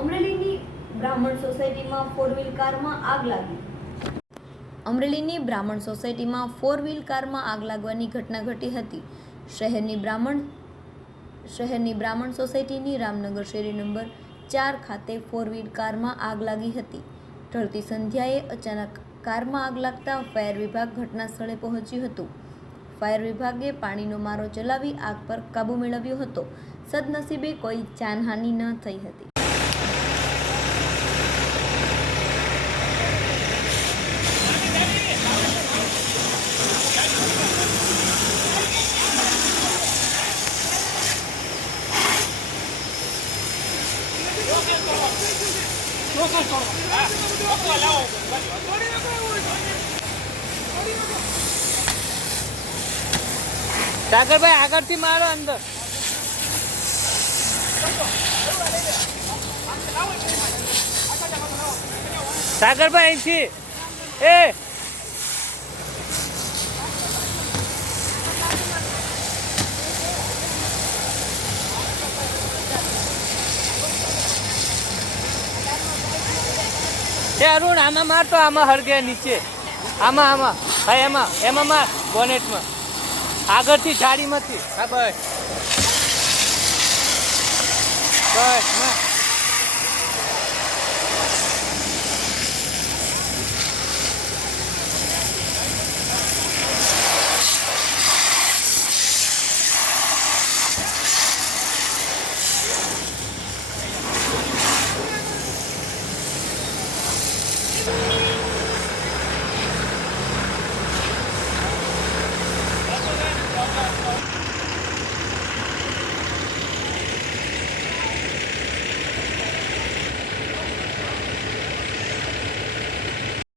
અમરેલીની બ્રાહ્મણ સોસાયટીમાં four wheel કારમાં આગ લાગી. અમરેલીની બ્રાહ્મણ સોસાયટીમાં ફોર વ્હીલ કારમાં આગ લાગવાની ઘટના ઘટી હતી. શહેરની બ્રાહ્મણ શહેરની બ્રાહ્મણ સોસાયટીની રામનગર શેરી નંબર ચાર ખાતે ફોર વ્હીલ કારમાં આગ લાગી હતી. ઢળતી સંધ્યાએ અચાનક કારમાં આગ લાગતા ફાયર વિભાગ ઘટના સ્થળે પહોંચ્યું હતું. ફાયર વિભાગે પાણીનો મારો ચલાવી આગ પર કાબૂ મેળવ્યો હતો. સદનસીબે કોઈ જાનહાનિ ન થઈ હતી. સાગરભાઈ આગળથી મારો અંદર. સાગરભાઈ અહીંથી. એ એ અરુણ, આમાં માર તો, આમાં હળગે નીચે. આમાં આમાં. હા એમાં એમાં માર બોનેટમાં આગળથી જાળીમાંથી. હા, બસ. બસ ના